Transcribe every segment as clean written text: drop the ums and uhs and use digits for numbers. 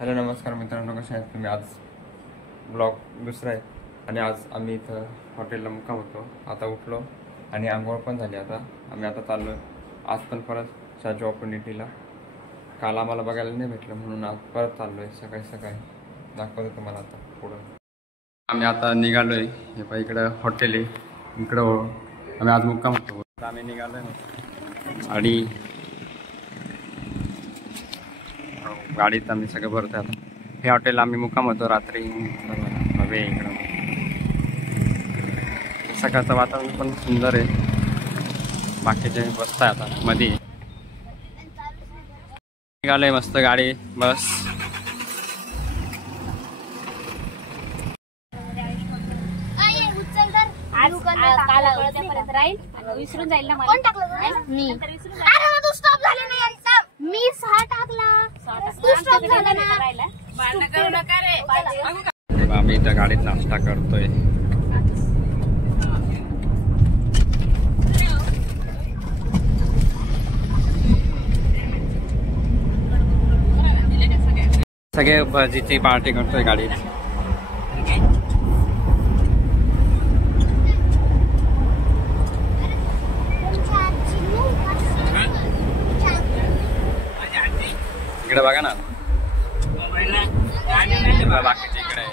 Hello नमस्कार मित्रांनो, कसे आहेत तुम्ही? आज ब्लॉग दुसरा आहे आणि आज आम्ही इथं हॉटेलला मुक्काम होतो. आता उठलो आणि आंघोळ पण झाली. आता आम्ही चाललो आज पण परत शाजू ऑपॉर्च्युनिटीला. काल आम्हाला बघायला नाही भेटलं म्हणून आज परत चाललो आहे. सकाळी सकाळी दाखवतो तुम्हाला आता पुढं. आम्ही आता निघालो आहे. हे पाहिजे इकडं हॉटेल आहे, इकडं आम्ही आज मुक्काम होतो. आम्ही निघालो आहे आणि गाडीत आम्ही सगळं भरतो. आता हे हॉटेल आम्ही मुक्काम होतो रात्री. हवे इकडं सकाळचं वातावरण पण सुंदर आहे. बाकीचे बसताय आता मध्ये. निघालोय मस्त गाडी बस. विसरून जाईल ना. कोण टाकलं? मी. अरे तू स्टॉप झाले ना यांचा. मी 6 टाकला. तू स्टॉप झाला ना. भांडण करू नका रे. आम्ही इथं गाडीत नाश्ता करतोय. सगळे भजीची पार्टी करतोय गाडीत. इकडे बघा ना, बाकीच्या इकडे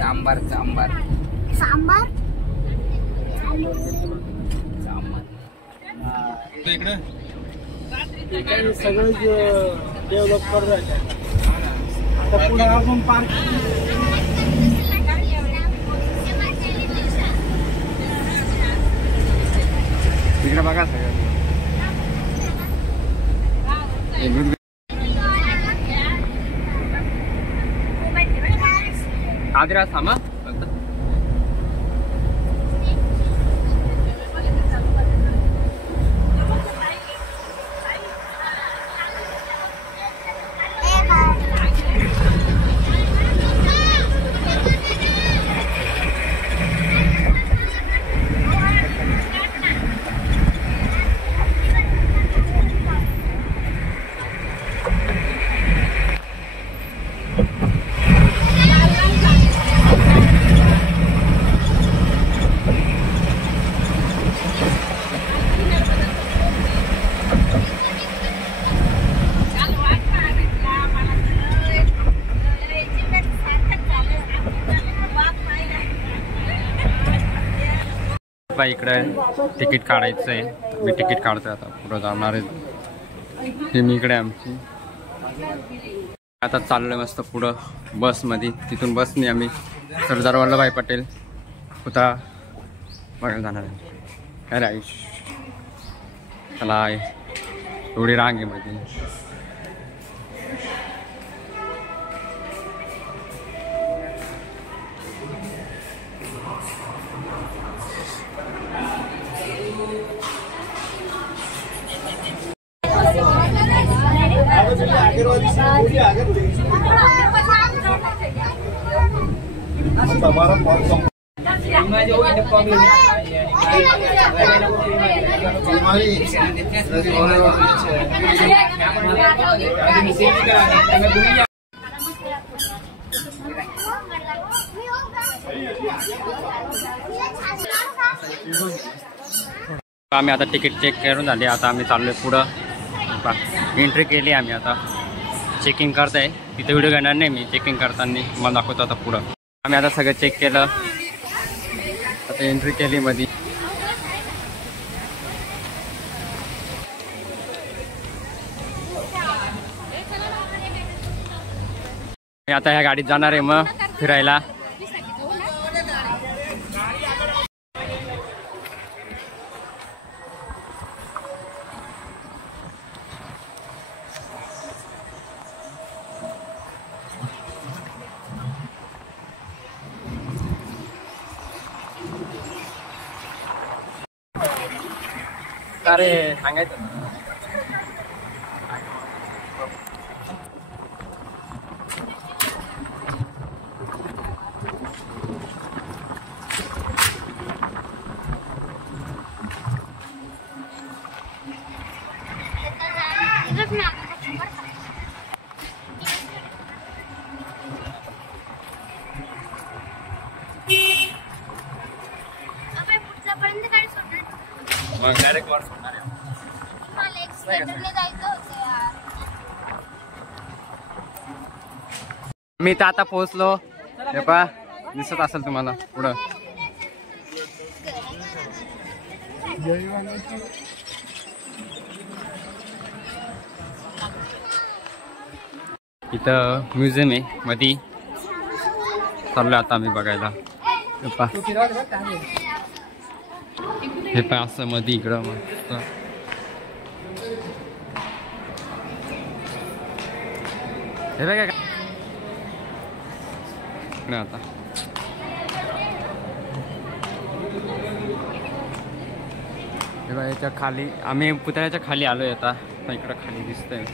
सांबार सांबार सांबार इकडे सगळं डेव्हलप करत आता पुढे अजून पार्क. इकडे बघा सगळं. आदिरा थांबा. इकडे तिकीट काढायचं आहे. मी तिकीट काढतोय आता. पुढे जाणार आहे हे मी इकडे आमची. आता चाललोय मस्त पुढं बसमध्ये. तिथून बसने आम्ही सरदार वल्लभभाई पटेल पुतळा बघायला जाणार आहे. अरे आयुष चला एवढी रांग आहे मध्ये. आम्ही आता तिकीट चेक करून झाले. आता आम्ही चाललोय पुढं. एंट्री केली आम्ही. आता चेकिंग करताय. तिथे व्हिडिओ घेणार नाही मी. चेकिंग करताना मला दाखवतो आता पुढं. आम्ही आता सगळं चेक केलं. आता एंट्री केली मध्ये. आता ह्या गाडीत जाणार आहे मग फिरायला. अरे सांगायचं मग डायरेक्ट वर सोडणार आहे. मला एक्सप्लेनरला जायचं होतं यार. मी तर आता पोहोचलो. हे पहा दिसत असेल तुम्हाला पुढं. इथं म्युझियम आहे मध्ये. चाललोय आता आम्ही बघायला. हे पहा असं मध्ये इकडं मस्त. हे बघा नाही आता हे बघा याच्या खाली आम्ही पुतळ्याच्या खाली आलोय. आता इकडं खाली दिसतंय.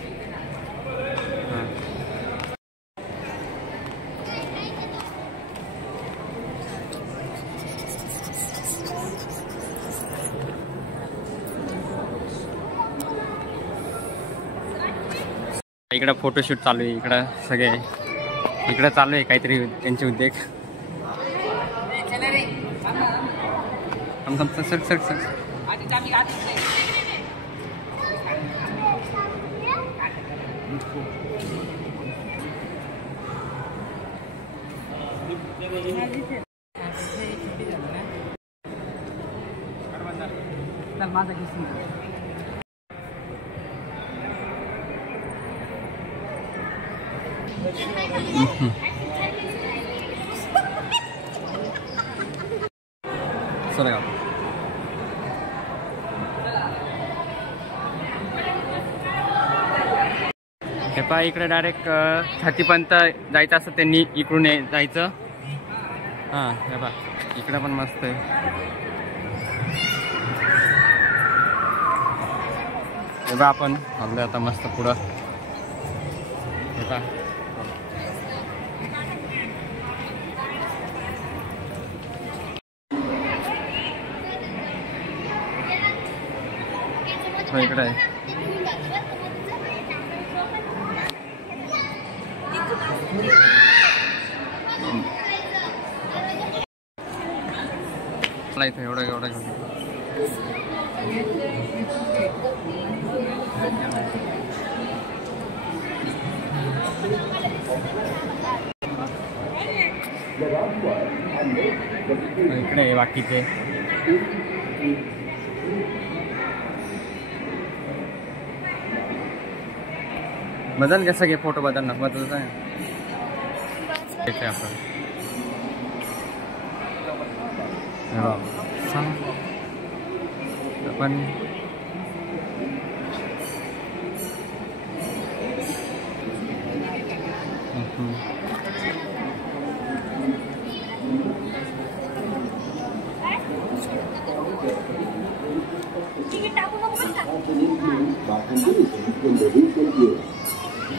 इकडं फोटोशूट चालू आहे. इकडं सगळे इकडं चालू आहे काहीतरी त्यांचे उद्योग. सर सर सर चला हे पहा इकडे डायरेक्ट छातीपर्यंत जायचं असं त्यांनी इकडून जायचं. हां हे पहा इकडं पण मस्त आहे. हे पहा आपण आलोय आता मस्त पुढं. हे पहा इकडे आहे. इथं एवढं एवढं इकडे बाकीचे बदल कसं घे फोटो बदल ना बदलत आहे आपण. पण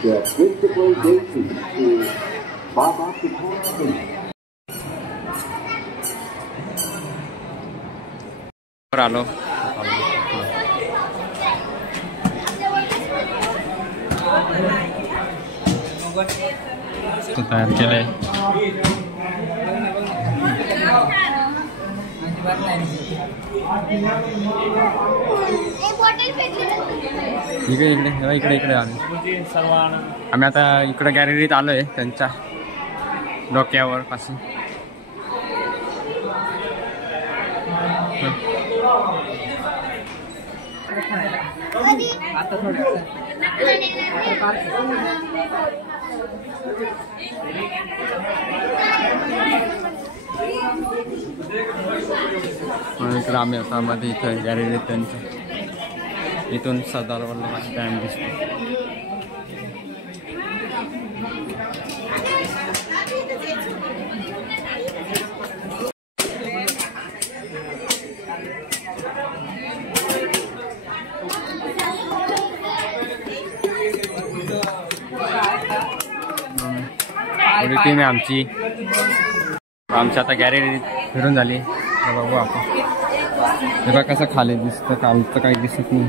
the principal deity to Baba Supporting. आलो तो तयार केलंय. इकडे इकडे इकडे इकडे आम्ही आता इकडे गॅलरीत आलोय त्यांच्या डोक्यावर पासून. इकडे आम्ही आता मध्ये इथं गॅलरीत त्यांच्या इथून सरदार वल्लभाई डॅम दिसतो. पुढे टीम आहे आमची आता गॅलरी फिरून झाली. बघू आपण हे बघा कसं खाली दिसतं, कालचं काही दिसत नाही.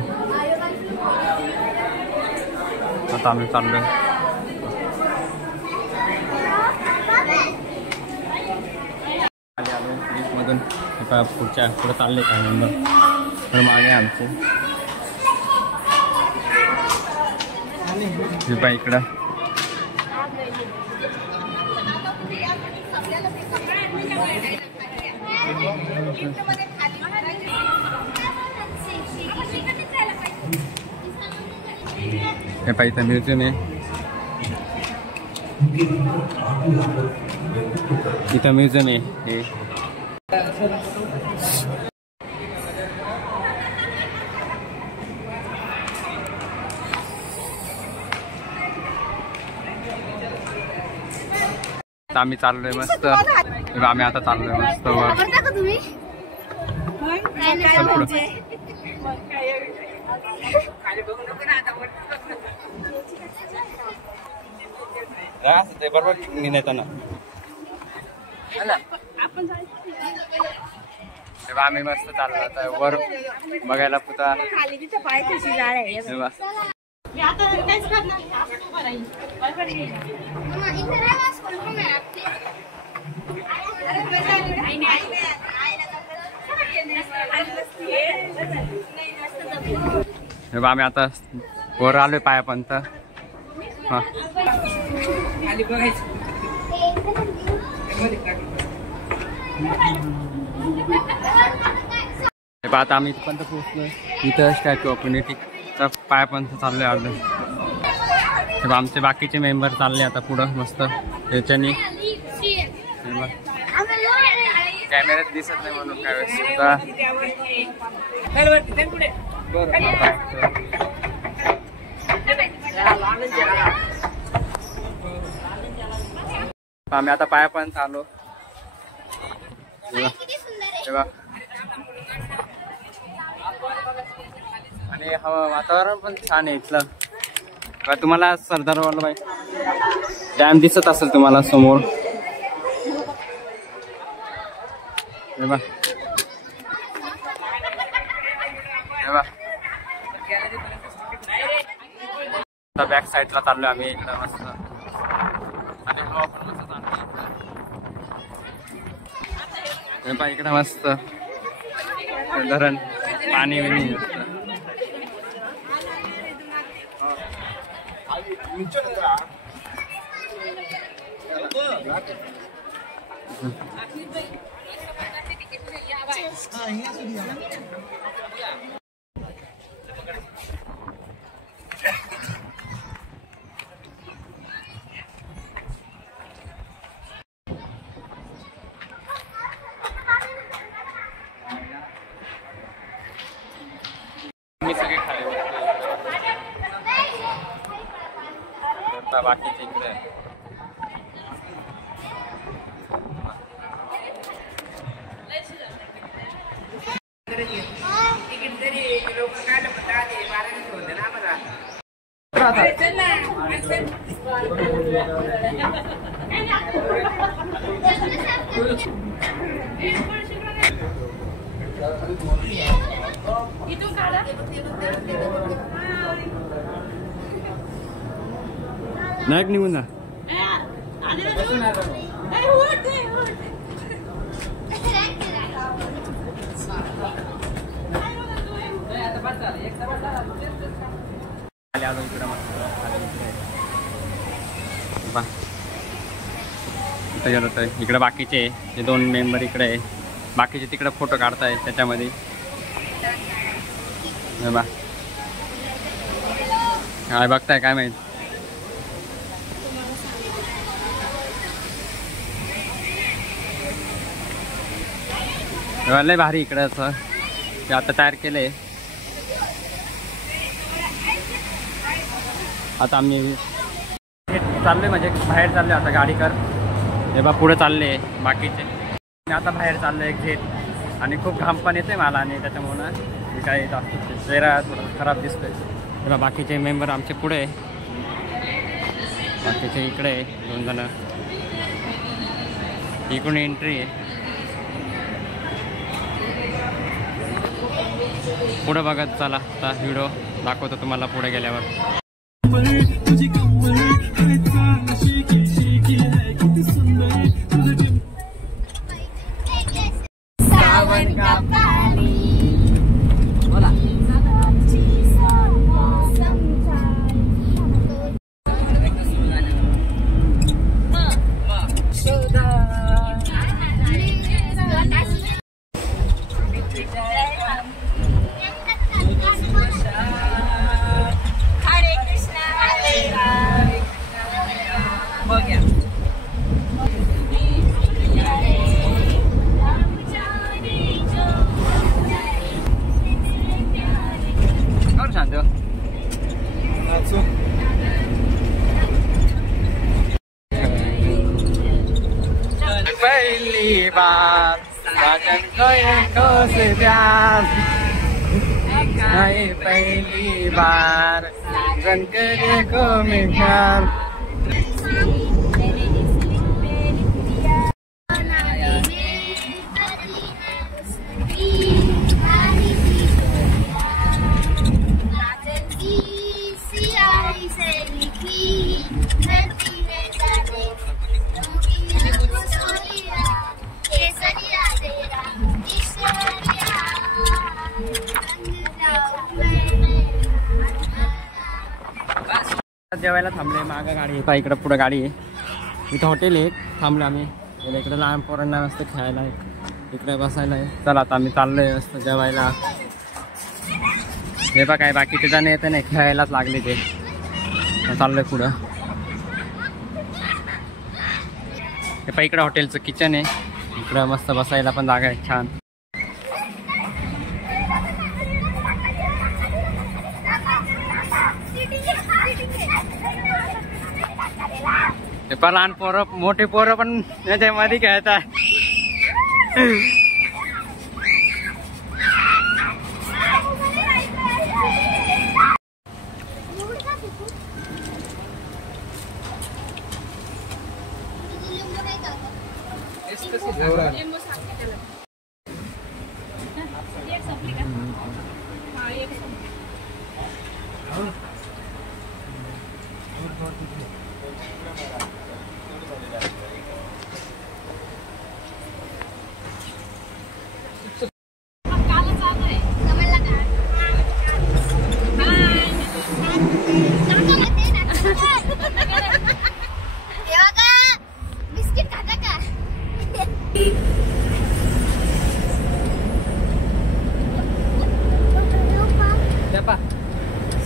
आता आम्ही चाललोय खाली आलो ट्रीपमधून. पुढे चालले काही नंबर तर मागे आमचे हे इकडं हे पाहिजे म्युझियम आहे. इथं म्युझियम आहे हे. आम्ही चाललोय मस्त. आम्ही आता चाललोय मस्त वर. बरोबर नेताना तेव्हा आम्ही मस्त चाललो आता वर बघायला पुता. आम्ही आता वर आलोय पायापर्यंत. हा आता आम्ही इथपर्यंत पोहोचलोय. इथं स्टॅच्यू ऑफ युनिटी पायापर्यंत चाललोय अर्ध. तेव्हा आमचे बाकीचे मेंबर चालले आता पुढं मस्त याच्यानी. कॅमेऱ्यात दिसत नाही म्हणून काय आम्ही आता पायापर्यंत आलो. तेव्हा आणि वातावरण पण छान आहे इथलं. तुम्हाला सरदार वल्लभाई डॅम दिसत असेल तुम्हाला समोर. बॅक साईडला चाललोय आम्ही इकडं मस्त. आणि हवा पण मस्त चालली इकडं मस्त धरण पाणी विणी. मी सगळे खाली बाकीचे इकडे नायक निघून जा. इथं गेलो तर इकडे बाकीचे जे 2 मेंबर इकडे आहे, बाकीचे तिकडे फोटो काढताय त्याच्यामध्ये. बा काय बघताय काय माहित. लय भारी इकडे असं ते आता तयार केलंय. आता आम्ही चाललोय म्हणजे बाहेर चाललोय आता गाडी कर. हे बा पुढे चालले बाकीचे. मी आता बाहेर चाललोय एक्झिट आणि खूप घाम पण येते मला आणि त्याच्यामुळं मी काय जास्त चेहरा थोडा खराब दिसतोय. हे बा बाकीचे मेंबर आमचे पुढे, बाकीचे इकडे 2 जण. इकडून एंट्री आहे. पुढे बघत चला आता व्हिडिओ दाखवतो तुम्हाला पुढे गेल्यावर. पहली बार साजन को से प्यार, नहीं पहली बार साजन को मैं प्यार. जेवायला थांबले. मागं गाडी आहे, इकडं पुढं गाडी आहे. इथं हॉटेल आहे, थांबलो आम्ही. इकडे लहान पोरांना मस्त खेळायला आहे, इकडे बसायला आहे. चला आता आम्ही चाललोय मस्त जेवायला. हे बघा काय बाकीचे जण येते नाही, खेळायलाच लागले ते. चाललोय पुढं. हे पहा इकडं हॉटेलचं किचन आहे, इकडं मस्त बसायला पण जागा आहे छान. ते पण लहान पोरं मोठे पोरं पण याच्यामध्ये खेळतात.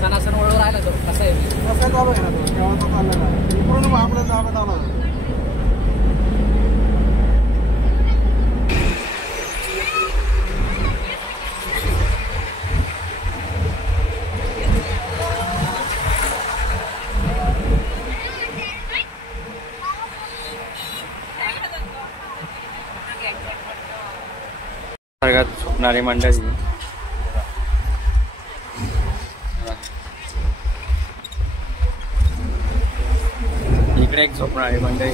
सणासण वळून राहिला तो कसं आहे कसं चालू आहे ना तो केव्हाचा चाललेला आहे इकडून आपल्या ताब्यात आला. वर्गात झोपणारी मंडळी. इकडे एक झोपणारी मंडळी.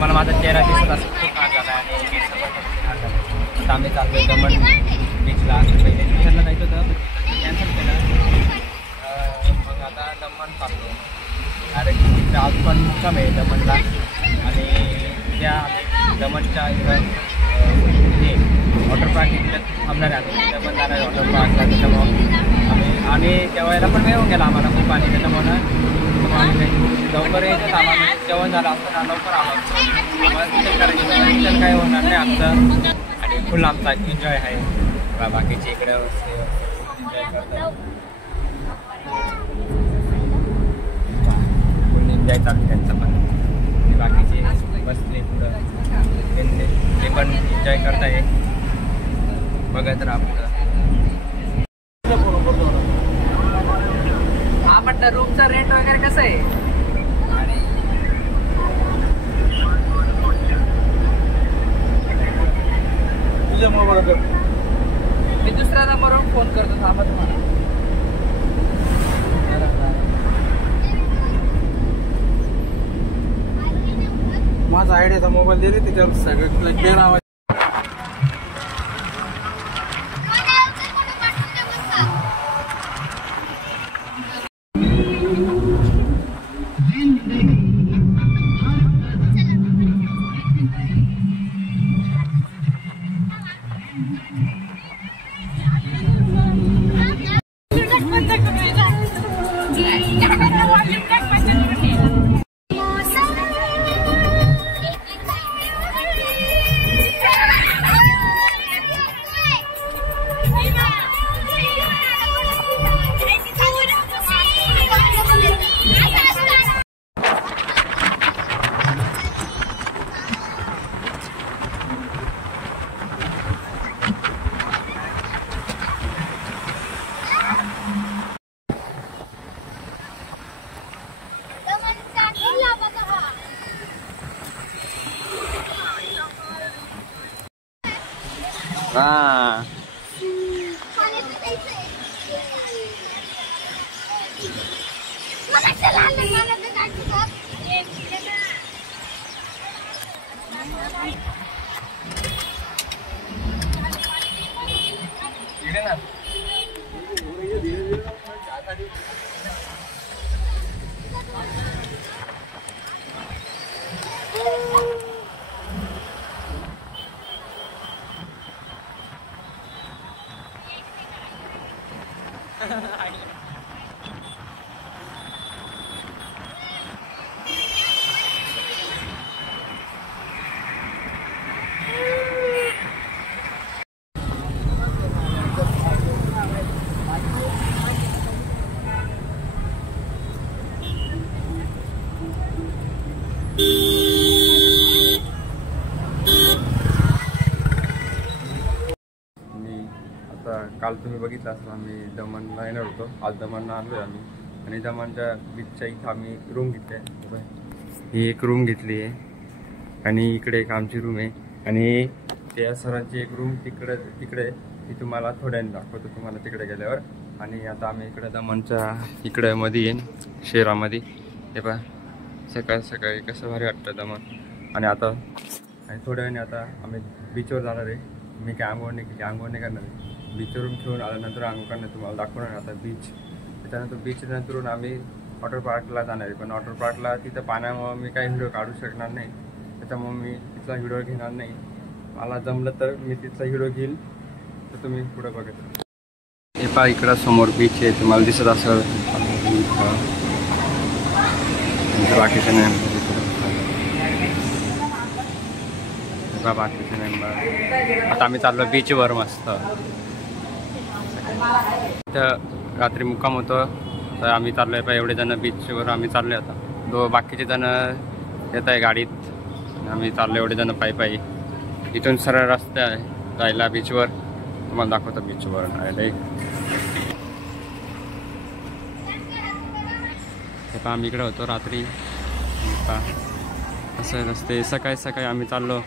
मला माझा चेहरा दिसत असेल खूप घाण झाला आणि आता आम्ही चाललोय दमण बीचला. पहिले पिक्चरला जायचं होतं कॅन्सल केलं. मग आता दमण चाललो. कारण की तिथे आज पण मुक्काम आहे दमणला आणि त्या दमणच्या इथं हे वॉटर पार्क इकडे थांबणार आहे. आता दमण जाणार आहे वॉटर पार्कला. त्याच्यामुळं आम्ही त्या वेळेला पण वेळ गेला आम्हाला खूप आणि त्याच्यामुळं लवकर यायचं आम्हाला जेवण झालं असतं ना लवकर आलो आम्हाला चिकन करायचं चिकन काय होणार नाही आमचं आणि फुल आमचा एन्जॉय आहे. बाकीचे इकडे एन्जॉय करतात. फुल एन्जॉय चालू त्यांचं पण आणि बाकीचे बसले पुढं ते पण एन्जॉय करताय बघत राहा पुढं. हा म्हटलं रूमचा रेंट वगैरे कसं आहे? तुझ्या मोबाईल मी दुसऱ्या नंबरवर फोन करतो थांबा तुम्हाला. माझा आयडियाचा मोबाईल दिले त्याच्यावर सगळं क्लिअर आवाज. हां काल तुम्ही बघितलं असेल आम्ही दमणला येणार होतो. आज दमणला आलो आहे आम्ही आणि दमणच्या बीचच्या इथं आम्ही रूम घेतली आहे. ही एक रूम घेतली आहे आणि इकडे एक आमची रूम आहे आणि त्या सरांची एक रूम तिकडे ती तुम्हाला थोड्याने दाखवतो तुम्हाला तिकडे गेल्यावर. आणि आता आम्ही इकडे दमणच्या इकडे मध्ये येईन शहरामध्ये. हे पहा सकाळी सकाळी कसं भारी वाटतं दमण. आणि आता थोड्या वेळाने आता आम्ही बीचवर जाणार आहे. मी काय आंघोळ नाही करणार आहे. बीचवरून खेळून आल्यानंतर आंघोळ करणार तुम्हाला दाखवणार आता बीच. त्याच्यानंतर बीच नंतरून आम्ही वॉटर पार्कला जाणार आहे. पण वॉटर पार्कला तिथं पाण्यामुळं मी काही व्हिडिओ काढू शकणार नाही. त्याच्यामुळं मी तिथला व्हिडिओ घेणार नाही. मला जमलं तर मी तिथला व्हिडिओ घेईल तर तुम्ही पुढं बघत. हे पहा इकडं समोर बीच आहे तुम्हाला दिसत असेल. बाकीचं नाही बाकीचं नाही. आता आम्ही चाललो बीचवर मस्त. इथं रात्री मुक्काम होतो तर आम्ही चाललोय पाय एवढे जण बीचवर आम्ही चाललोय आता. बाकीचे जण येत आहे गाडीत, आम्ही चाललो एवढे जण पायी. इथून सरळ रस्ते आहे जायला बीचवर. तुम्हाला दाखवतो बीचवर हे आम्ही इकडे होतो रात्री. असं रस्ते सकाळी सकाळी आम्ही चाललो.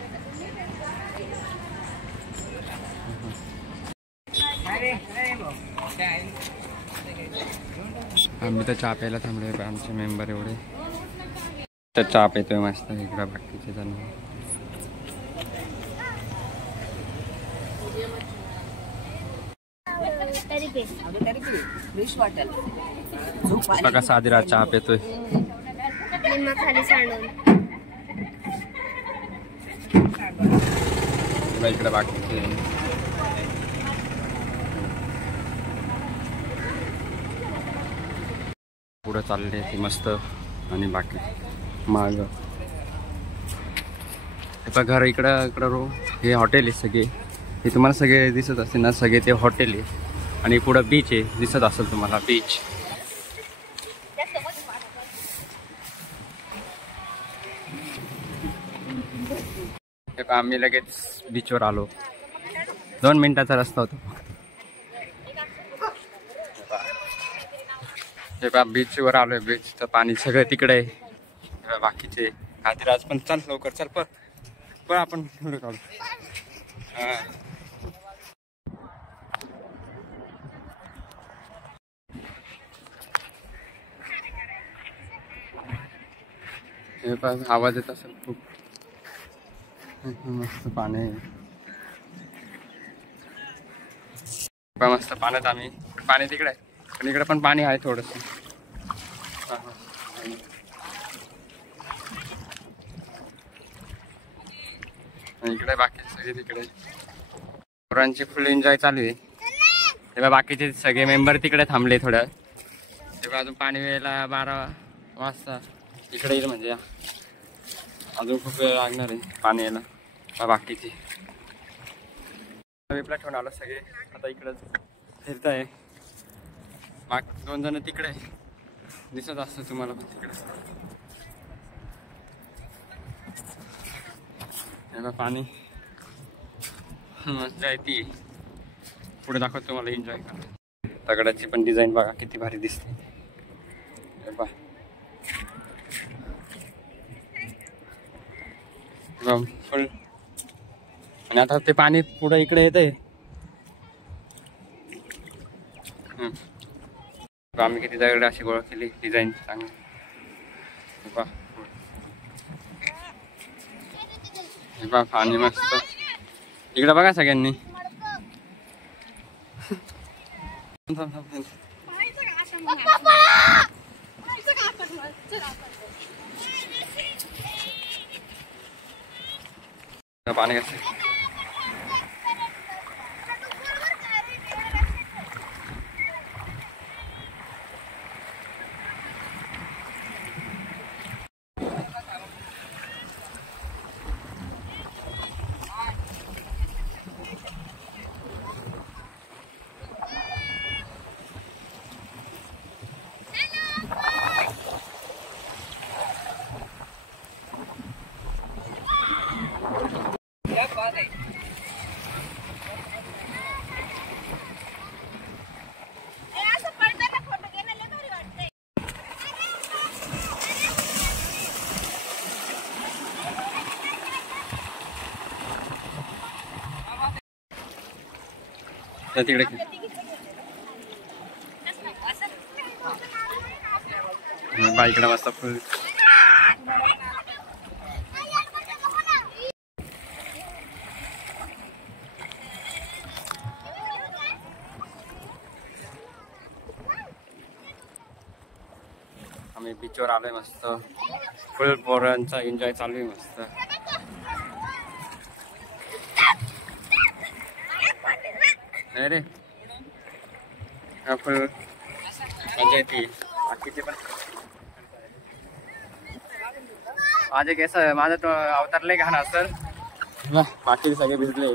आम्ही तर चहा प्यायला थांबलोय आमचे मेंबर एवढे. तर चहा पितोय मस्त इकडं बाकीचे जण. कसा आधी रात चहा पितोय. इकडे बाकीचे पुढं चालले ते मस्त. आणि बाकी माग घर इकडं रो हे हॉटेल आहे सगळे. हे तुम्हाला सगळे दिसत असतील ना, सगळे ते हॉटेल आहे. आणि पुढं बीच आहे दिसत असेल तुम्हाला बीच. आम्ही लगेच बीचवर आलो. 2 मिनिटाचा रस्ता होता. बीचवर आलोय. बीचचं पाणी सगळं तिकडे आहे. बाकीचे आदिराज पण चल लवकर चल पण आपण काढू. हे पण आवाज येत असेल खूप. मस्त पाणी आहे. मस्त पाण्यात आम्ही. पाणी तिकडे आहे पण इकडे पण पाणी आहे थोडस. इकडे बाकी सगळे तिकडे पोरांची फुल एन्जॉय चालू आहे. तेव्हा बाकीचे सगळे मेंबर तिकडे थांबले थोड्या. तेव्हा अजून पाणी वेळेला 12 वाजता इकडे येईल. म्हणजे अजून खूप वेळ लागणार आहे पाणी यायला. बाकीचे वेपला ठेवून आलो सगळे. आता इकडंच फिरत आहे. 2 जण तिकडे दिसत असतं तुम्हाला पण तिकडे. पाणी मजा येते. पुढे दाखवतो तुम्हाला एन्जॉय करा. दगडाची पण डिझाईन बघा किती भारी दिसते. फुल. आणि आता ते पाणी पुढे इकडे येते. आम्ही किती दगड अशी गोळा केली. डिझाईन चांगली. पाणी मस्त इकडे बघा सगळ्यांनी. पाणी कसं तिकडे बाईकडे मस्त फुल. आम्ही बीचवर आलोय मस्त. फुल पोरांचा एन्जॉय चालू आहे मस्त. अरे फुल मजा येते. बाकीचे पण माझे केस माझा तो अवतारले घाण सर. बाकीचे सगळे भिजले.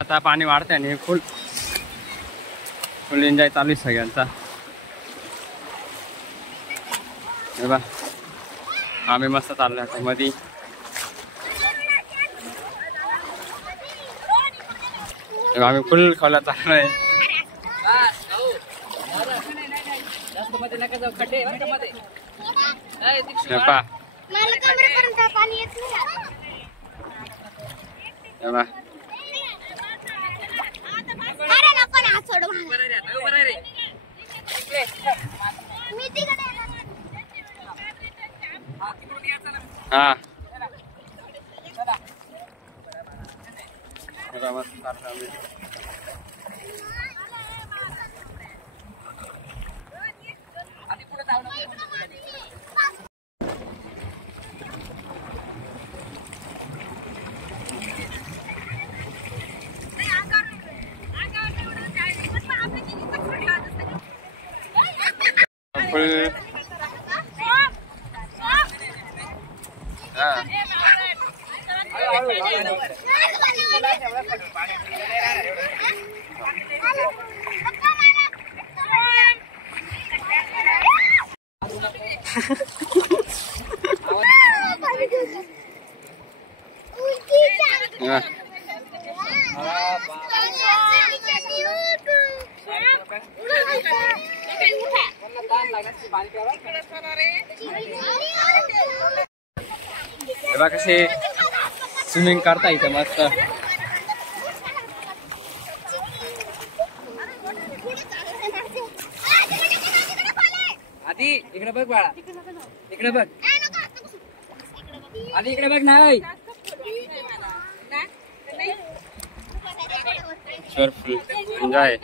आता पाणी वाढतंय आणि फुल एन्जॉय चालू आहे सगळ्यांचा. हे बा आम्ही मस्त चाललोय आता मध्ये. आम्ही फुल खोला चाललोय. पाणी येत नाही. हा तेव्हा कसे स्विमिंग करता इथे मस्त. आधी इकडे बघ बाळा, इकडे बघ आधी, इकडे बघ. नाही एन्जॉय.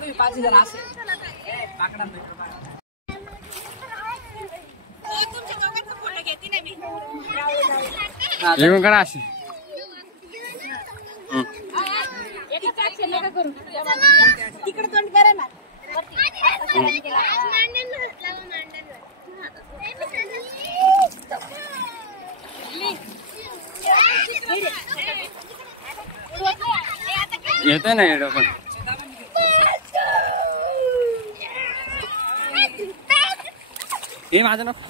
तुम्ही 5 जण असे येऊन करा अशी. तिकडे तोंड करा ना. येतोय ना येडो पण. हे माझं नको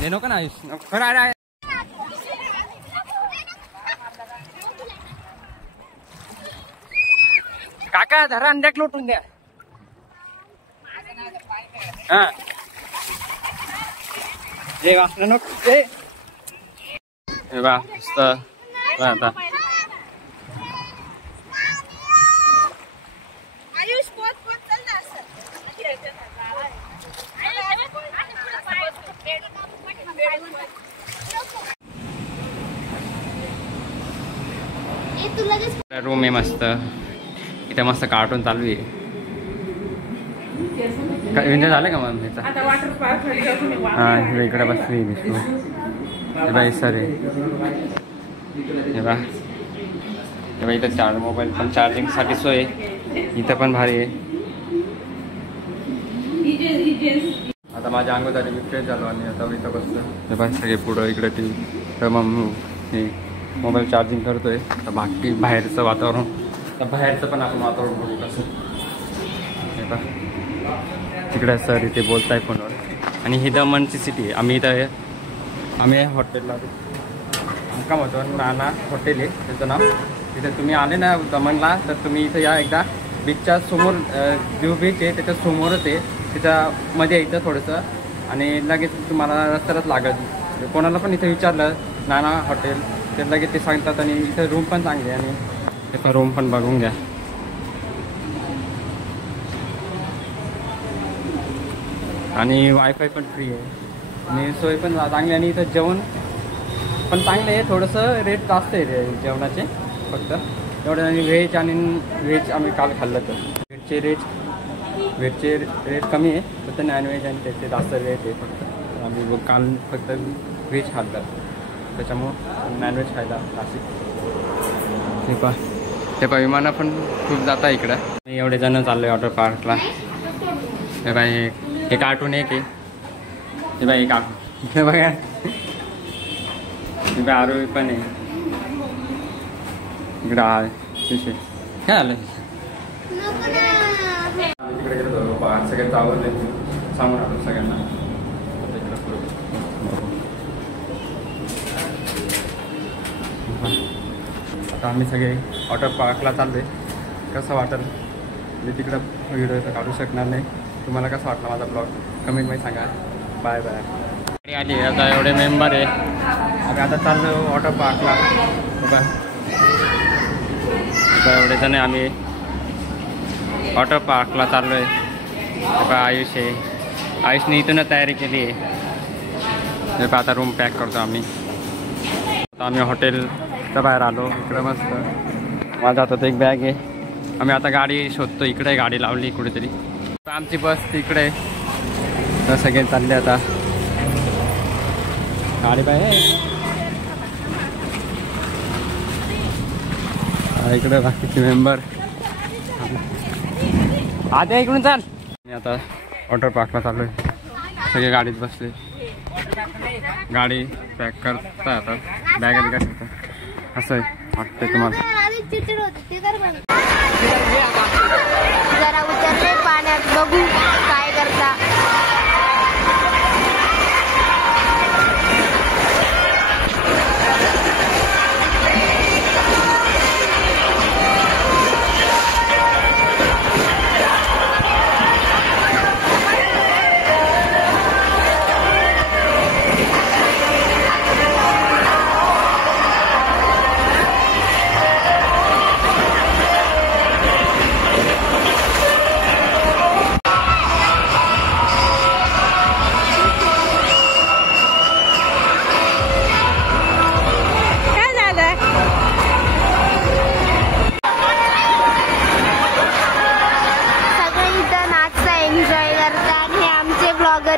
हे नको ना खरं. काका धरा अंड्याक लोटून द्या. हा हे वाचलं नको हे बा मस्त. आता आयुष पोत पोत चल ना असं. रूम आहे मस्त. इथे मस्त कार्टून चालू आहे. एन्जॉय झालं का मग ह्याचा? हा इकडे बसली दिसतो. हे बाई सर आहे. हे बा इथं मोबाईल पण चार्जिंगसाठी सोय आहे. इथं पण भारी आहे. आता माझ्या अंगात आली मी फ्रेश झालो आणि आता इथं बसतो. हे बा सगळे पुढं इकडे टी व्ही तर मग हे मोबाईल चार्जिंग करतोय. तर बाकी बाहेरचं वातावरण तर बाहेरचं पण आपण वातावरण बघू कसं. हे बा तिकडे सर इथे बोलताय फोनवर. आणि ही दमणची सिटी आहे. आम्ही हॉटेलला काम होतो. नाना हॉटेल आहे त्याचं नाव. तिथे तुम्ही आले ना दमणला तर तुम्ही इथं या एकदा. बीचच्या समोर जुहू बीच आहे त्याच्या समोरच आहे. त्याच्यामध्ये यायचं थोडंसं आणि लगेच तुम्हाला रस्त्यालाच लागत. कोणाला पण इथे विचारलं नाना हॉटेल तर लगेच ते सांगतात. आणि इथं रूम पण चांगली आहे आणि त्याचा रूम पण बघून घ्या. आणि वायफाय पण फ्री आहे आणि सोय पण चांगली. आणि इथं जेवण पण चांगलं आहे. थोडंसं रेट जास्त आहे जेवणाचे फक्त एवढं. आणि व्हेज आम्ही काल खाल्लं तर व्हेजचे रेट कमी आहे. फक्त नॉनव्हेज आणि त्याचे जास्त रेट आहे. फक्त आम्ही काल फक्त व्हेज खाल्लं. त्याच्यामुळं नॉनव्हेज खायला नाशिक. ते पहा विमानं पण खूप जाता इकडं. मी एवढे जण चाललो आहे वॉटर पार्कला. हे बाई हे कार्टून एक आहे. हे बाई कार्टून हे बघा. हे बाई आरोग्य पण आहे इकडं. काय आलं तिकडे गेलो सगळ्यांचं आवडलं सांगून आलो सगळ्यांना. आता आम्ही सगळे वॉटर पार्कला चाललो आहे. कसं वाटेल मी तिकडं व्हिडिओ तर काढू शकणार नाही. तुम्हाला कसं वाटलं माझा ब्लॉग कमेंटमध्ये सांगा. Bye bye. गाडी आली आता एवढे मेंबर आहे. आम्ही आता चाललो वॉटर पार्कला. बघा एवढे जण आम्ही वॉटर पार्कला चाललो आहे. बघा आयुष आहे. आयुषने इथूनच तयारी केली आहे. बघा आता रूम पॅक करतो आम्ही. आता आम्ही हॉटेलच्या बाहेर आलो. इकडं मस्त माझ्या हातात एक बॅग आहे. आम्ही आता गाडी शोधतो. इकडे गाडी लावली कुठेतरी. आमची बस तिकडे तर सगळे चालले आता. गाडी पाहिजे इकडे बाकीचे मेंबर. आता इकडून चाल. मी आता वॉटर पार्कला चालू आहे. सगळे गाडीत बसले. गाडी पॅक करता आता. बॅग काय ठेवतो असं आहे वाटतंय तुम्हाला. जरा उतरले पाण्यात बघू काय करता.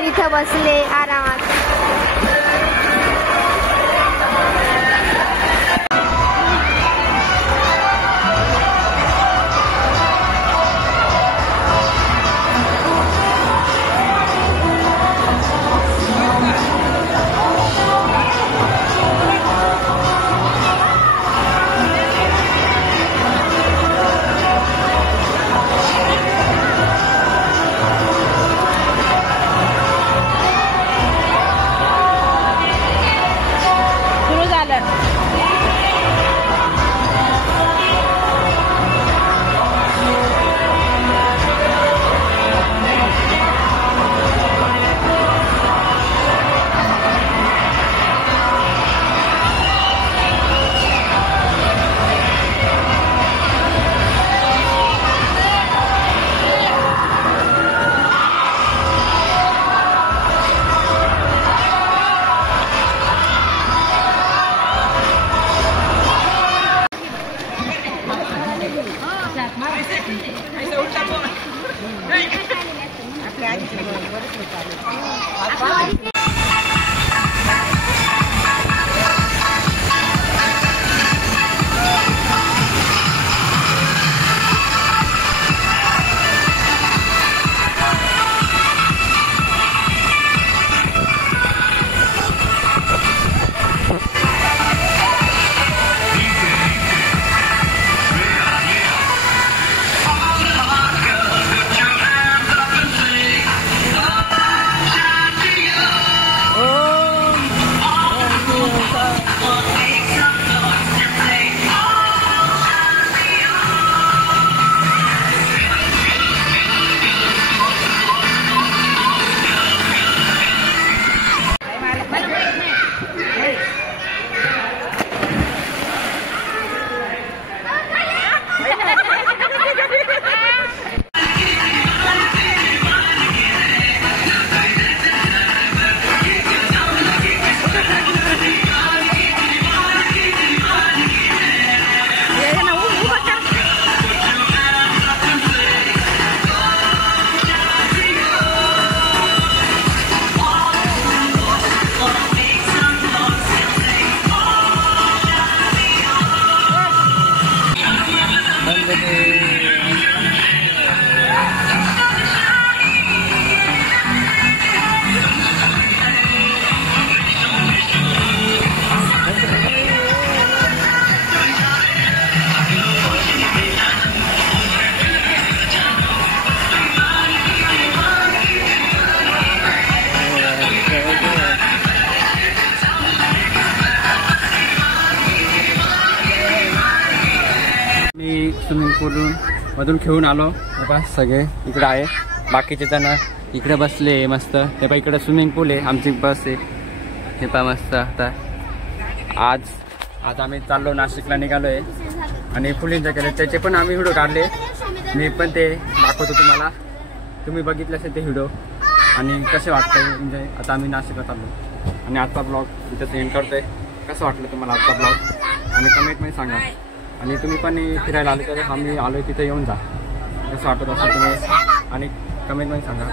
इथं बसले आरामात. स्विमिंग पूल मधून खेळून आलो. बघा सगळे इकडे आहे, बाकीचे जण इकडे बसले मस्त. ते पहा इकडे स्विमिंग पूल आहे, आमची बस आहे. हे पहा मस्त. आता आज आम्ही चाललो नाशिकला निघालो आहे आणि फुल एन्जॉय केलं. त्याचे पण आम्ही व्हिडिओ काढले, मी पण ते दाखवतो तुम्हाला. तुम्ही बघितले असेल ते व्हिडिओ आणि कसे वाटतं एन्जॉय. आता आम्ही नाशिकला चाललो आणि आजचा ब्लॉग इथं एंड करतोय. कसं वाटलं तुम्हाला आजचा ब्लॉग आणि कमेंटमध्ये सांगा. आणि तुम्ही पण फिरायला आले तर आम्ही आलो तिथे येऊन जा. कसं वाटत असेल तुम्ही आणि कमेंटमध्ये सांगा.